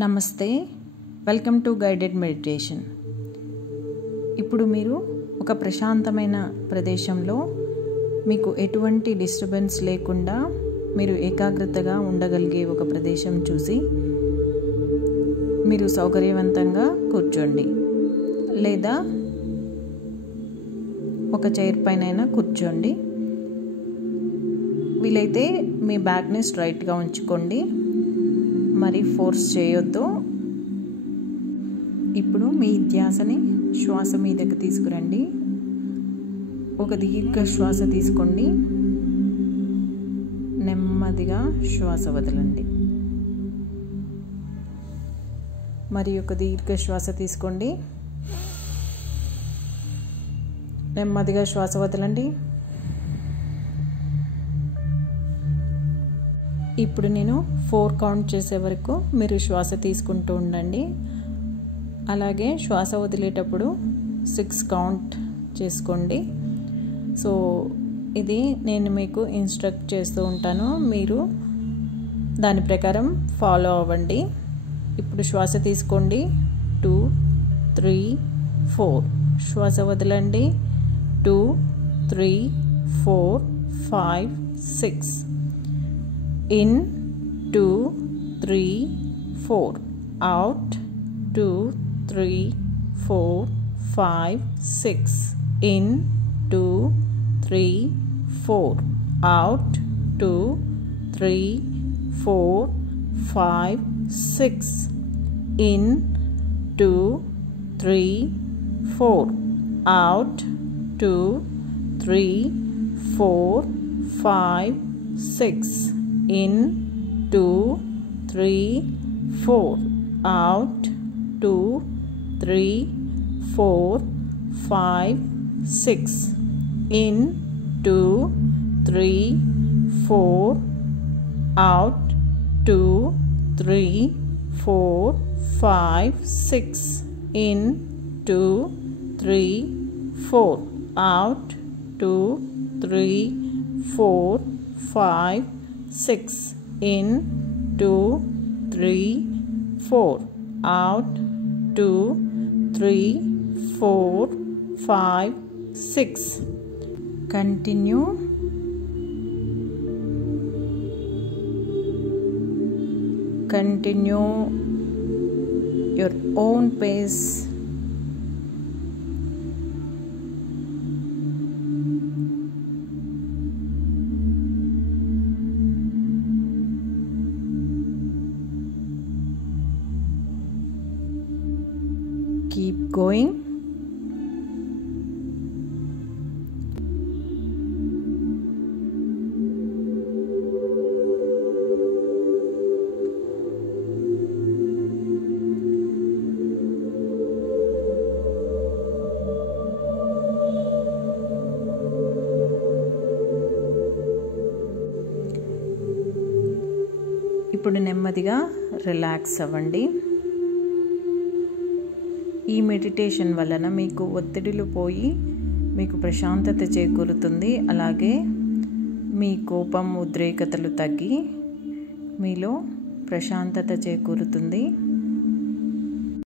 నమస్తే, welcome to guided meditation. ఇప్పుడు మీరు ఒక ప్రశాంతమైన ప్రదేశంలో మీకు ఎటువంటి డిస్టర్బెన్స్ లేకుండా మీరు ఏకాగ్రతగా ఉండగలిగే ఒక ప్రదేశం చూసి మీరు సౌకర్యవంతంగా కూర్చోండి, లేదా ఒక చైర్ పైన కూర్చోండి. వీలైతే మీ బ్యాక్ని స్ట్రైట్గా ఉంచుకోండి, మరి ఫోర్స్ చేయొద్దు. ఇప్పుడు మీ ధ్యాసని శ్వాస మీదకి తీసుకురండి. ఒక దీర్ఘ శ్వాస తీసుకోండి, నెమ్మదిగా శ్వాస వదలండి. మరి ఒక దీర్ఘ శ్వాస తీసుకోండి, నెమ్మదిగా శ్వాస వదలండి. ఇప్పుడు నేను 4 కౌంట్ చేసే వరకు మీరు శ్వాస తీసుకుంటూ ఉండండి. అలాగే శ్వాస వదిలేటప్పుడు 6 కౌంట్ చేసుకోండి. సో ఇది నేను మీకు ఇన్స్ట్రక్ట్ చేస్తూ ఉంటాను, మీరు దాని ప్రకారం ఫాలో అవ్వండి. ఇప్పుడు శ్వాస తీసుకోండి, 2, 3, 4. శ్వాస వదలండి, 2, 3, 4, 5, 6. In 2, 3, 4. Out 2, 3, 4, 5, 6. In 2, 3, 4. Out 2, 3, 4, 5, 6. In 2, 3, 4. Out 2, 3, 4, 5, 6. In 2, 3, 4. Out 2, 3, 4, 5, 6. In 2, 3, 4. Out 2, 3, 4, 5, 6. In 2, 3, 4. Out 2, 3, 4, 5, 6. In 2, 3, 4. Out 2, 3, 4, 5, 6. Continue. Continue your own pace. Keep going. ఇప్పుడు నెమ్మదిగా రిలాక్స్ అవ్వండి. ఈ మెడిటేషన్ వలన మీకు ఒత్తిడిలు పోయి మీకు ప్రశాంతత చేకూరుతుంది. అలాగే మీ కోపం, ఉద్రేకతలు తగ్గి మీలో ప్రశాంతత చేకూరుతుంది.